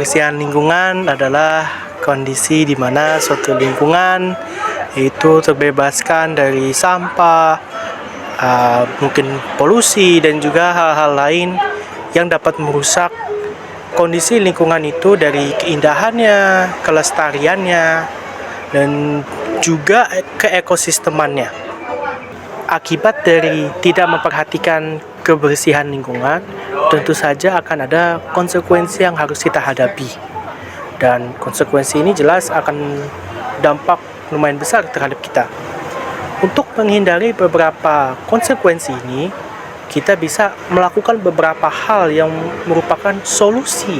Kebersihan lingkungan adalah kondisi di mana suatu lingkungan itu terbebaskan dari sampah, mungkin polusi dan juga hal-hal lain yang dapat merusak kondisi lingkungan itu dari keindahannya, kelestariannya, dan juga keekosistemannya. Akibat dari tidak memperhatikan kebersihan lingkungan, tentu saja akan ada konsekuensi yang harus kita hadapi. Dan konsekuensi ini jelas akan dampak lumayan besar terhadap kita. Untuk menghindari beberapa konsekuensi ini, kita bisa melakukan beberapa hal yang merupakan solusi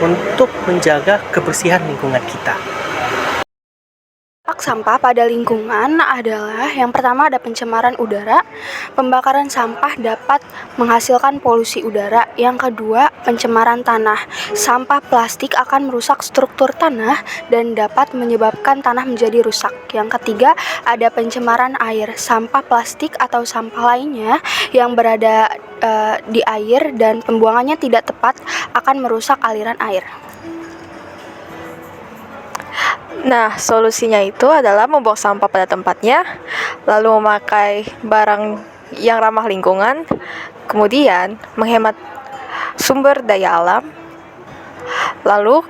untuk menjaga kebersihan lingkungan kita. Dampak sampah pada lingkungan adalah yang pertama ada pencemaran udara. Pembakaran sampah dapat menghasilkan polusi udara. Yang kedua, pencemaran tanah. Sampah plastik akan merusak struktur tanah dan dapat menyebabkan tanah menjadi rusak. Yang ketiga, ada pencemaran air. Sampah plastik atau sampah lainnya yang berada di air dan pembuangannya tidak tepat akan merusak aliran air. Nah, solusinya itu adalah membuang sampah pada tempatnya, lalu memakai barang yang ramah lingkungan, kemudian menghemat sumber daya alam, lalu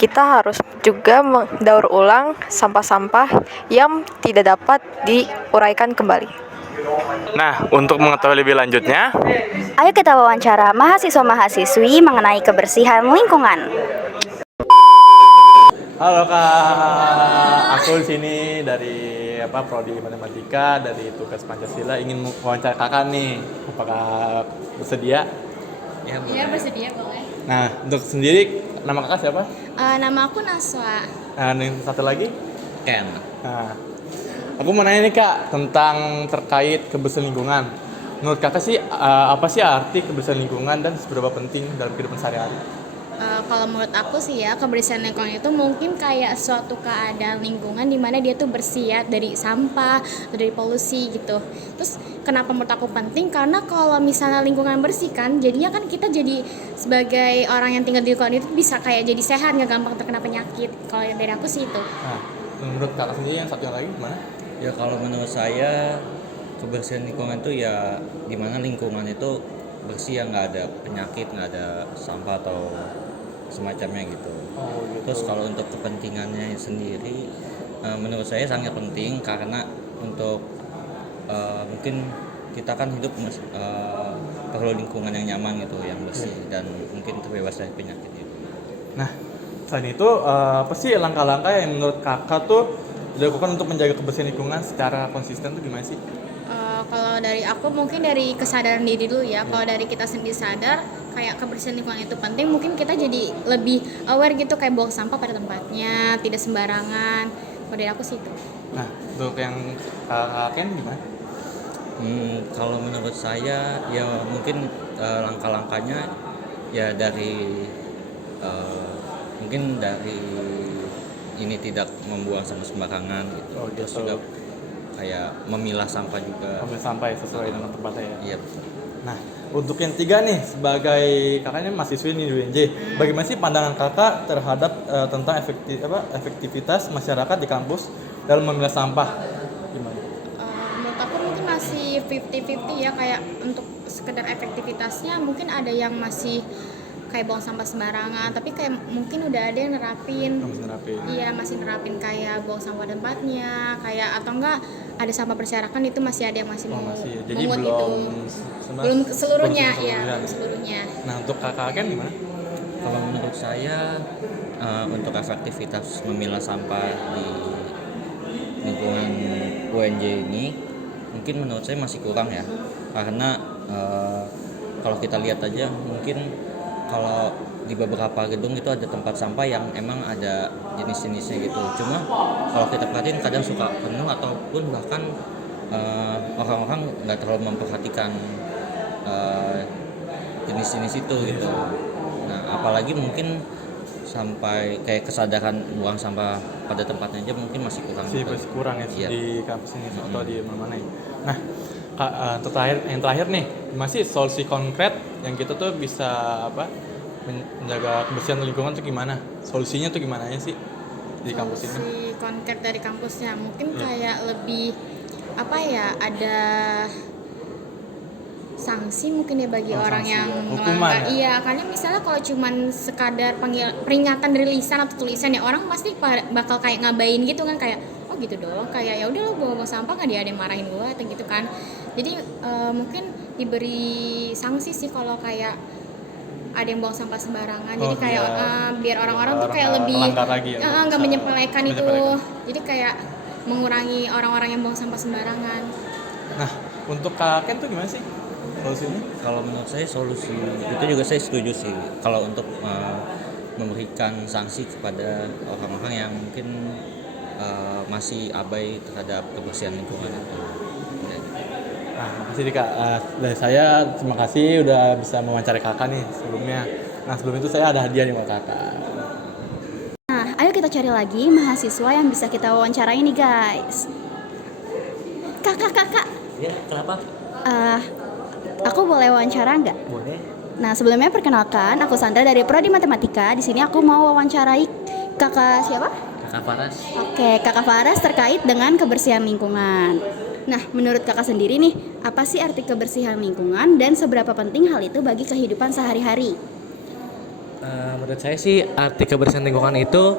kita harus juga mendaur ulang sampah-sampah yang tidak dapat diuraikan kembali. Nah, untuk mengetahui lebih lanjutnya, Ayo kita wawancara mahasiswa-mahasiswi mengenai kebersihan lingkungan. Halo Kak, aku di sini dari Prodi Matematika dari tugas Pancasila ingin wawancara Kakak nih. Apakah bersedia? Iya, bersedia boleh. Nah, untuk sendiri nama Kakak siapa? Nama aku Naswa. Nah, ini satu lagi? Ken. Nah, aku mau nanya nih Kak tentang terkait kebersihan lingkungan. Menurut Kakak sih apa sih arti kebersihan lingkungan dan seberapa penting dalam kehidupan sehari-hari? Kalau menurut aku sih ya, kebersihan lingkungan itu mungkin kayak suatu keadaan lingkungan di mana dia tuh bersih ya, dari sampah, dari polusi gitu. Terus kenapa menurut aku penting? Karena kalau misalnya lingkungan bersih kan, jadinya kan kita jadi sebagai orang yang tinggal di lingkungan itu bisa kayak jadi sehat, nggak gampang terkena penyakit. Kalau dari aku sih itu. Nah, menurut Kakak sendiri yang satu yang lagi gimana? Ya kalau menurut saya kebersihan lingkungan itu ya dimana lingkungan itu bersih, ya nggak ada penyakit, nggak ada sampah atau semacamnya gitu. Oh, gitu. Terus kalau untuk kepentingannya sendiri, menurut saya sangat penting karena untuk mungkin kita kan hidup perlu lingkungan yang nyaman gitu, yang bersih dan mungkin terbebas dari penyakit itu. Nah, selain itu apa sih langkah-langkah yang menurut Kakak tuh dilakukan untuk menjaga kebersihan lingkungan secara konsisten tuh gimana sih? Kalau dari aku mungkin dari kesadaran diri dulu ya. Kalau dari kita sendiri sadar kayak kebersihan lingkungan itu penting, mungkin kita jadi lebih aware gitu, kayak buang sampah pada tempatnya, tidak sembarangan. Kalau dari aku sih itu. Nah, untuk yang Kakak Ken gimana? Kalau menurut saya ya mungkin langkah-langkahnya ya dari mungkin dari ini tidak membuang sampah sembarangan gitu. Oh, Terus gitu. juga kayak memilah sampah juga. Ambil sampai sesuai dengan tempatnya ya. Iya betul. Nah, untuk yang tiga nih, sebagai kakaknya mahasiswi nih di UNJ, bagaimana sih pandangan kakak terhadap tentang efektivitas masyarakat di kampus dalam memilah sampah? Gimana? Menurut aku mungkin masih 50-50 ya, kayak untuk sekedar efektivitasnya mungkin ada yang masih kayak buang sampah sembarangan, tapi kayak mungkin udah ada yang nerapin. Iya, masih nerapin kayak buang sampah tempatnya, kayak atau enggak ada sampah berserakan itu masih ada yang masih Jadi mengut belum seluruhnya, ya seluruhnya. Nah, untuk kakak kan gimana? Kalau menurut saya untuk efektivitas memilah sampah di lingkungan UNJ ini mungkin menurut saya masih kurang ya, karena kalau kita lihat aja mungkin kalau di beberapa gedung itu ada tempat sampah yang emang ada jenis-jenisnya gitu. Cuma kalau kita perhatiin kadang suka penuh ataupun bahkan orang-orang nggak terlalu memperhatikan jenis-jenis itu gitu. Nah, apalagi mungkin sampai kayak kesadaran buang sampah pada tempatnya aja mungkin masih kurang. Masih kurang ya Iya. di kampus ini atau di mana-mana ya. Nah, yang terakhir nih, masih solusi konkret yang kita tuh bisa menjaga kebersihan lingkungan tuh gimana? Solusinya tuh gimana ya sih di kampus ini? Solusi konkret dari kampusnya mungkin Iya. kayak lebih apa ya, ada sanksi mungkin ya bagi Oh, orang sanksi yang ya. Hukuman melanggar. ya? Iya, karena misalnya kalau cuman sekadar peringatan dari lisan atau tulisan ya orang pasti bakal kayak ngabain gitu kan, kayak oh gitu doang, kayak ya udah lo bawa sampah nggak dia ada yang marahin gue atau gitu kan. Jadi mungkin diberi sanksi sih kalau kayak ada yang buang sampah sembarangan. Jadi Oh, kayak biar orang-orang tuh kayak lebih melanggar lagi ya. nggak menyepelekan itu. Menyepelekan. Jadi kayak mengurangi orang-orang yang buang sampah sembarangan. Nah, untuk Kak Ken tuh gimana sih solusinya? Kalau menurut saya solusi itu juga saya setuju sih. Kalau untuk memberikan sanksi kepada orang-orang yang mungkin masih abai terhadap kebersihan lingkungan itu. Ya. Nah, makasih nih Kak. Dari saya terima kasih udah bisa mewawancarai Kakak nih sebelumnya. Nah, sebelum itu saya ada hadiah nih buat Kakak. Nah, ayo kita cari lagi mahasiswa yang bisa kita wawancarai nih guys. Kakak. Ya, kenapa? Aku boleh wawancara nggak? Boleh. Nah, sebelumnya perkenalkan, aku Sandra dari Prodi Matematika. Di sini aku mau wawancarai kakak siapa? Kakak Faras. Oke, kakak Faras terkait dengan kebersihan lingkungan. Nah, menurut kakak sendiri nih, apa sih arti kebersihan lingkungan dan seberapa penting hal itu bagi kehidupan sehari-hari? Menurut saya sih arti kebersihan lingkungan itu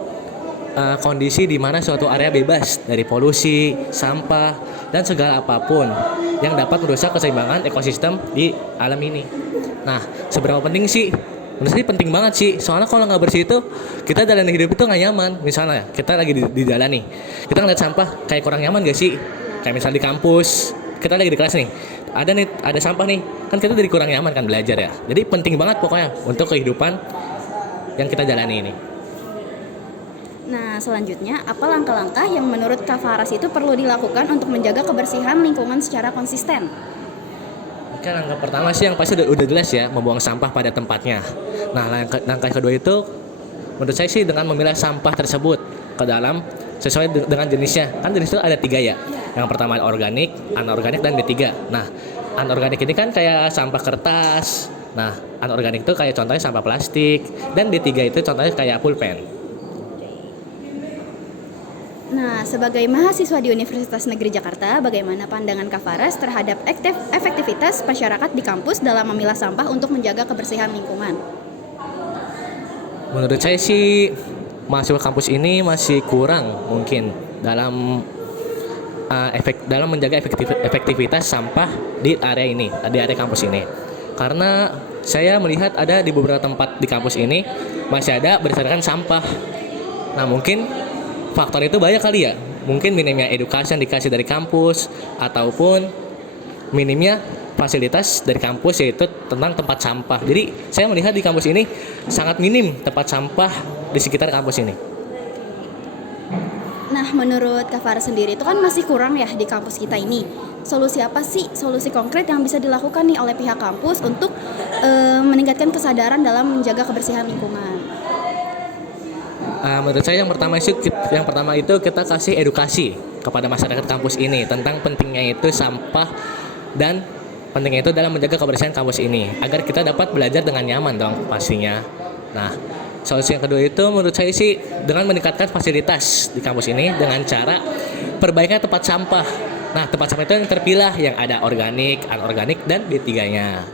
kondisi di mana suatu area bebas dari polusi, sampah, dan segala apapun yang dapat merusak keseimbangan ekosistem di alam ini. Nah, seberapa penting sih? Menurut saya penting banget sih. Soalnya kalau nggak bersih itu, kita jalan hidup itu nggak nyaman. Misalnya kita lagi di jalan nih, kita ngeliat sampah kayak kurang nyaman gak sih? Kayak misalnya di kampus, kita lagi di kelas nih, ada sampah nih, kan kita jadi kurang nyaman kan belajar ya. Jadi penting banget pokoknya untuk kehidupan yang kita jalani ini. Nah, selanjutnya, apa langkah-langkah yang menurut Kak Faras itu perlu dilakukan untuk menjaga kebersihan lingkungan secara konsisten? Oke, langkah pertama sih yang pasti udah jelas ya, membuang sampah pada tempatnya. Nah, langkah kedua itu menurut saya sih dengan memilah sampah tersebut ke dalam sesuai dengan jenisnya. Kan jenis itu ada 3 ya. Yang pertama organik, anorganik, dan B3. Nah, anorganik ini kan kayak sampah kertas. Nah, anorganik itu kayak contohnya sampah plastik, dan B3 itu contohnya kayak pulpen. Nah, sebagai mahasiswa di Universitas Negeri Jakarta, bagaimana pandangan Kak Faras terhadap efektivitas masyarakat di kampus dalam memilah sampah untuk menjaga kebersihan lingkungan? Menurut saya sih mahasiswa kampus ini masih kurang mungkin dalam dalam menjaga efektivitas sampah di area ini, di area kampus ini. Karena saya melihat ada di beberapa tempat di kampus ini masih ada berdasarkan sampah. Nah, mungkin faktor itu banyak kali ya. Mungkin minimnya edukasi yang dikasih dari kampus ataupun minimnya fasilitas dari kampus yaitu tentang tempat sampah. Jadi saya melihat di kampus ini sangat minim tempat sampah di sekitar kampus ini. Nah, menurut Kak Faras sendiri itu kan masih kurang ya di kampus kita ini. Solusi apa sih, solusi konkret yang bisa dilakukan nih oleh pihak kampus untuk meningkatkan kesadaran dalam menjaga kebersihan lingkungan? Menurut saya yang pertama itu kita kasih edukasi kepada masyarakat kampus ini tentang pentingnya itu sampah dan pentingnya itu dalam menjaga kebersihan kampus ini agar kita dapat belajar dengan nyaman dong pastinya. Nah, solusi yang kedua itu menurut saya sih dengan meningkatkan fasilitas di kampus ini dengan cara perbaikan tempat sampah. Nah, tempat sampah itu yang terpilah yang ada organik, anorganik, dan B3-nya.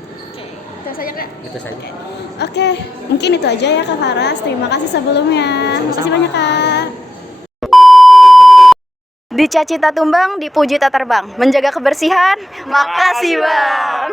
Itu saja, Kak. Itu saja. Oke, mungkin itu aja ya Kak Faras. Terima kasih sebelumnya. Terima kasih banyak, Kak. Dicaci tak tumbang, dipuji tak terbang. Menjaga kebersihan, makasih Bang.